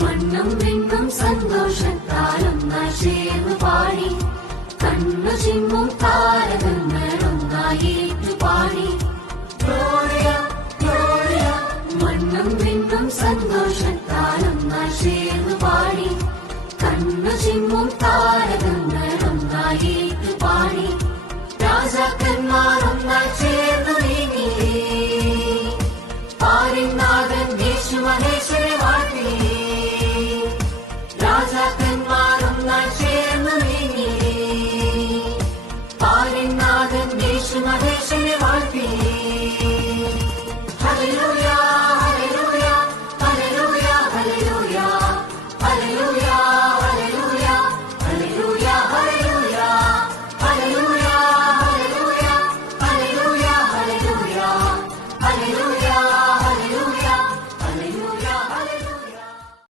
മണ്ണും വിണ്ണും സന്തോഷത്താലൊന്നായി ചേർന്നു പാടി, കണ്ണു ചിമ്മും താരകങ്ങളൊന്നായി ഏറ്റുപാടി. മണ്ണും വിണ്ണും സന്തോഷത്താലൊന്നായി ചേർന്നു പാടി, കണ്ണു ചിമ്മും താരകങ്ങളൊന്നായി ഏറ്റുപാടി. രാജാക്കന്മാർ ഒന്നായി ചേർന്നു നീങ്ങി, പാരിൻ നാഥൻ യേശു മഹേശ്വരെ വാഴ്ത്തി.